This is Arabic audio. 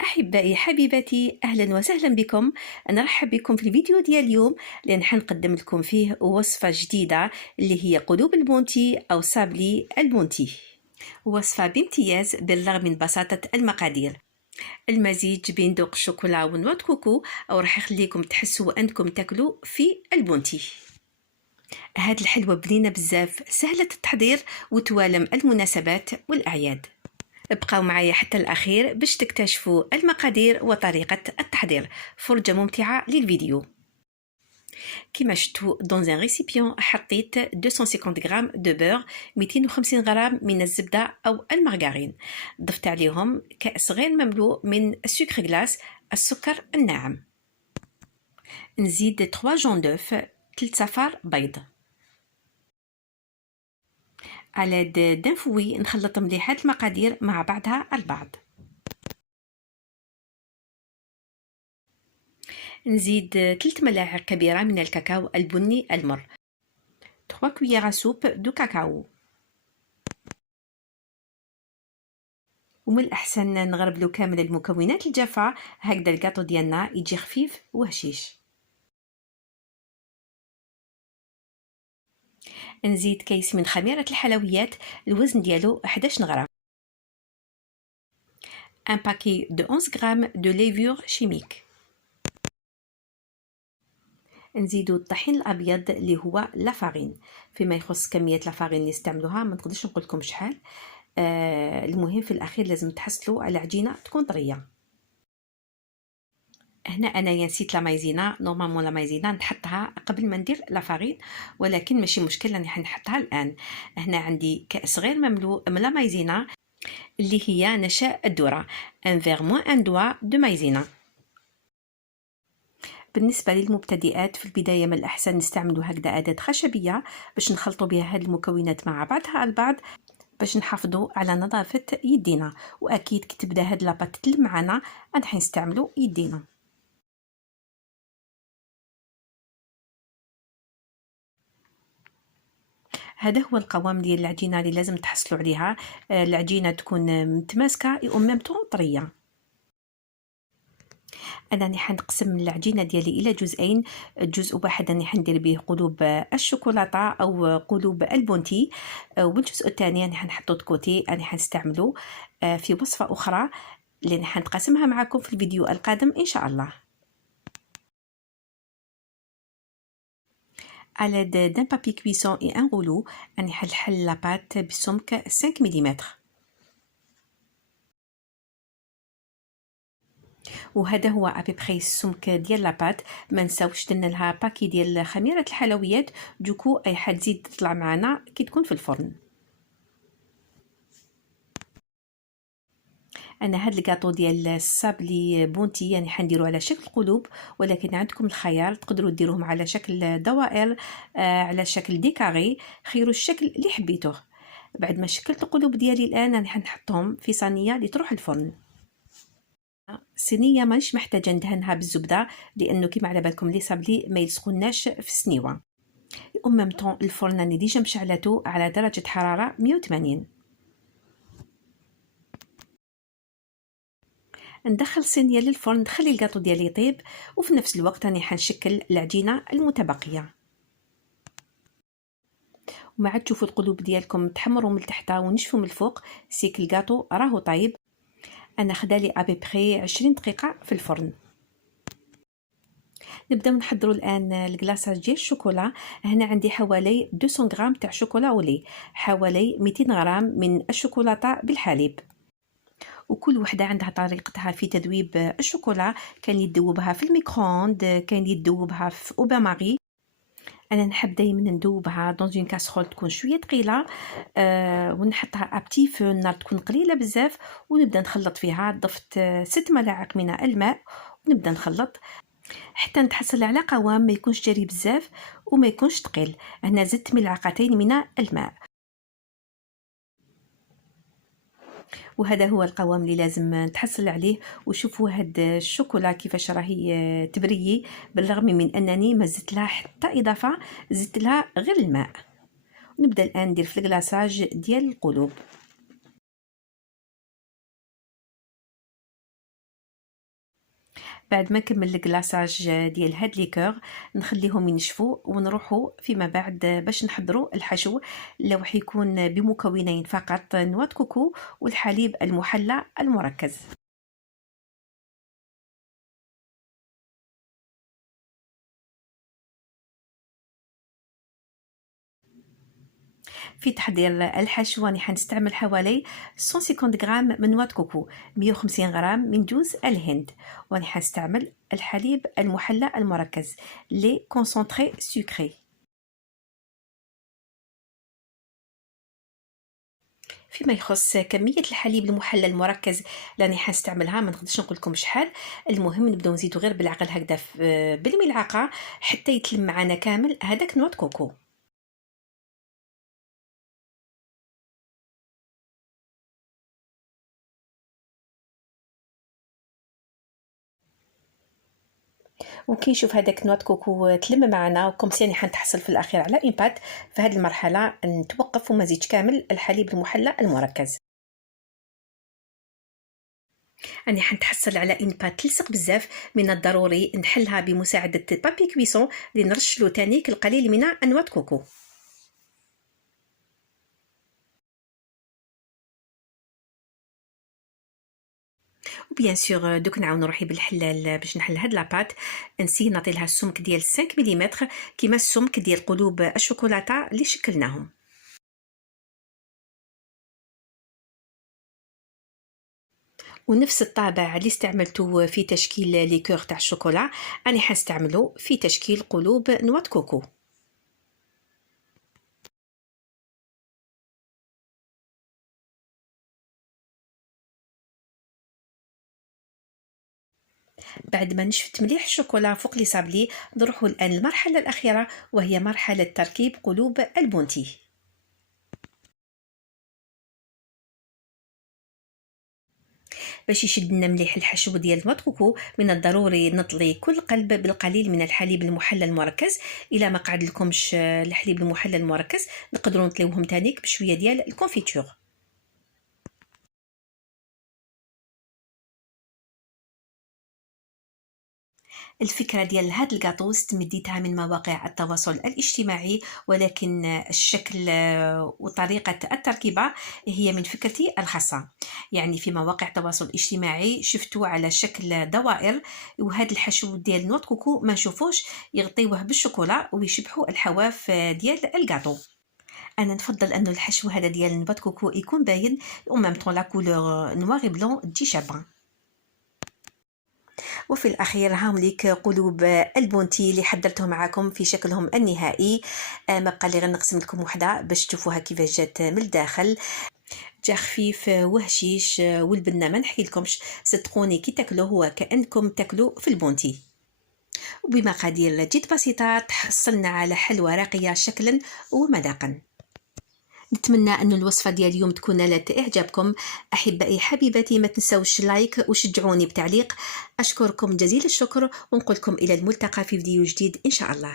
أحبائي حبيباتي، أهلا وسهلا بكم. نرحب بكم في الفيديو ديال اليوم اللي نقدم لكم فيه وصفة جديدة اللي هي قلوب البونتي أو سابلي البونتي. وصفة بامتياز بالرغم من بساطة المقادير. المزيج بين ذوق الشوكولا ونوى كوكو أو راح يخليكم تحسوا أنكم تاكلوا في البونتي. هاد الحلوة بنينة بزاف، سهلة التحضير وتوالم المناسبات والأعياد. ابقوا معايا حتى الأخير باش تكتشفوا المقادير وطريقة التحضير. فرجة ممتعة للفيديو. كما شفتوا دون ان ريسيبيون حطيت 250 غرام دو بور، 250 غرام من الزبدة أو المارغرين، ضفت عليهم كأس غير مملوء من السكر غلاس، السكر الناعم. نزيد 3 جون دوف، 3 صفار بيض. على دنفوي نخلط مليح هاد المقادير مع بعضها البعض. نزيد 3 ملاعق كبيرة من الكاكاو البني المر، 3 كويرة سوب دو كاكاو. ومن الأحسن نغربلو كامل المكونات الجافة، هكذا الكاطو ديالنا يجي خفيف وهشيش. نزيد كيس من خميرة الحلويات، الوزن ديالو 11 غرام. ان باكي دو 11 غرام دو ليفور شيميك. نزيدو الطحين الابيض اللي هو لافارين. فيما يخص كميه لافارين اللي استعملوها ما نقدرش نقول لكم شحال. المهم في الاخير لازم تحصلوا على عجينه تكون طريه. هنا انايا نسيت لا مايزينا، نورمالمون لا مايزينا نحطها قبل ما ندير لافارين، ولكن ماشي مشكل راني حنحطها الان. هنا عندي كاس غير مملوء من لا مايزينا اللي هي نشاء الذره، ان فيغ موان ان دوا دو مايزينا. بالنسبة للمبتدئات في البداية من الأحسن نستعملوا هكذا أداة خشبية باش نخلطوا بها هاد المكونات مع بعضها البعض، باش نحافظوا على نظافة يدينا. وأكيد كي تبدا هاد لاباط تلم معنا راح نستعملوا يدينا. هذا هو القوام ديال العجينة اللي لازم تحصلوا عليها. العجينة تكون متماسكة او ميم طون طرية. انا راني حنقسم العجينه ديالي الى جزئين. جزء واحد راني حندير به قلوب الشوكولاته او قلوب البونتي، والجزء الثاني راني حنحطو كوتي، راني حنستعملو في وصفه اخرى اللي حنقسمها معكم في الفيديو القادم ان شاء الله. À l'aide d'un papier cuisson et un rouleau راني حنحل لاباط بسمك 5 ملم. وهذا هو ابيبخي السمك ديال لاباط. ما نساوش درنا لها باكي ديال خميره الحلويات، دوكو اي حتزيد تطلع معنا كي تكون في الفرن. انا هاد الكاطو ديال الصابلي بونتي يعني حنديرو على شكل قلوب، ولكن عندكم الخيار تقدروا ديروهم على شكل دوائر، على شكل ديكاري، خيروا الشكل اللي حبيتوه. بعد ما شكلت القلوب ديالي الان راني حنحطهم في صينيه اللي تروح الفرن. الصينيه مانيش محتاجه ندهنها بالزبده لانه كيما على بالكم لي صابلي ما يلصقوناش في السنيوه. ميم طون الفرن راني ديجا مشعلاتو على درجه حراره 180. ندخل الصينيه للفرن، نخلي الكاطو ديالي يطيب، وفي نفس الوقت راني حنشكل العجينه المتبقيه. وما عاد تشوفوا القلوب ديالكم تحمروا من تحت ونشفوا من الفوق، سيك الكاطو راهو طايب. انا خدالي ابيبري 20 دقيقه في الفرن. نبداو نحضروا الان الكلاصاج ديال الشوكولا. هنا عندي حوالي 200 غرام تاع شوكولا اولي، حوالي 200 غرام من الشوكولاته بالحليب. وكل وحده عندها طريقتها في تذويب الشوكولا، كان يذوبها في الميكرووند، كان يذوبها في اوباماري. انا نحب دائما ندوبها دون اون كاسرول تكون شويه ثقيله، ونحطها ابتي فو، النار تكون قليله بزاف، ونبدا نخلط فيها. ضفت 6 ملاعق من الماء ونبدا نخلط حتى نتحصل على قوام ما يكونش جاري بزاف وما يكونش ثقيل. هنا زدت ملعقتين من الماء، وهذا هو القوام اللي لازم نتحصل عليه. وشوفوا هاد الشوكولا كيفاش راهي تبريي، بالرغم من انني ما زدت لها حتى اضافه، زدت لها غير الماء. نبدا الان ندير في الكلاصاج ديال القلوب. بعد ما نكمل الكلاصاج ديال هاد ليكور نخليهم ينشفوا ونروحوا فيما بعد باش نحضروا الحشو اللي راح يكون بمكونين فقط: نواه كوكو والحليب المحلى المركز. في تحضير الحشو راني حنستعمل حوالي 150 غرام من نواه كوكو، 150 غرام من جوز الهند، وراني حنستعمل الحليب المحلى المركز لي كونسونطري سكري. فيما يخص كمية الحليب المحلى المركز اللي راني حنستعملها ما نقدرش نقول لكم شحال، المهم نبداو نزيدو غير بالعقل هكذا بالملعقة حتى يتلم معنا كامل هذاك نواه كوكو. وكي نشوف هذاك نواه كوكو تلم معنا وكم سي حنتحصل في الاخير على اون بات، في هذه المرحله نتوقف وما نزيدش كامل الحليب المحلى المركز. راني حنتحصل على اون بات تلصق بزاف، من الضروري نحلها بمساعده بابي كويسون اللي نرشلو تانيك القليل من نواه كوكو. وبيان سور دوك نعاود نروحي بالحلال باش نحل هاد لاباط، نسي نعطي لها السمك ديال 5 ملم كيما السمك ديال قلوب الشوكولاته اللي شكلناهم. ونفس الطابع اللي استعملته في تشكيل ليكور تاع الشوكولا راني حنستعملو في تشكيل قلوب نواه كوكو. بعد ما نشفت مليح الشوكولا فوق لي صابلي نروحوا الان المرحله الاخيره وهي مرحله تركيب قلوب البونتي. باش يشد لنا مليح الحشو ديال نواه كوكو من الضروري نطلي كل قلب بالقليل من الحليب المحلى المركز. الى ما قعد لكمش الحليب المحلى المركز نقدروا نطليوهم تانيك بشويه ديال الكونفيتور. الفكرة ديال هاد الكاطو استمديتها من مواقع التواصل الاجتماعي، ولكن الشكل وطريقة التركيبة هي من فكرتي الخاصة. يعني في مواقع التواصل الاجتماعي شفتو على شكل دوائر، وهاد الحشو ديال نواه كوكو ما نشوفوش يغطيوه بالشوكولا ويشبحوا الحواف ديال الكاطو. انا نفضل انه الحشو هذا ديال نواه كوكو يكون باين، او ميم طون لا كولور نوار بلون تجي شابه. وفي الأخير هاهم ليك قلوب البونتي اللي حضرته معكم في شكلهم النهائي. ما بقى لي غير نقسم لكم وحده باش تشوفوها كيفاش جات من الداخل. جا خفيف وهشيش، والبنه ما نحكي لكمش، صدقوني كي تاكلوه هو كانكم تاكلوا في البونتي. وبمقادير جد بسيطه تحصلنا على حلوى راقيه شكلا ومذاقا. نتمنى أن الوصفة ديال اليوم تكون نالت إعجابكم. أحبائي حبيباتي ما تنسوش لايك وشجعوني بتعليق. أشكركم جزيل الشكر ونقولكم إلى الملتقى في فيديو جديد إن شاء الله.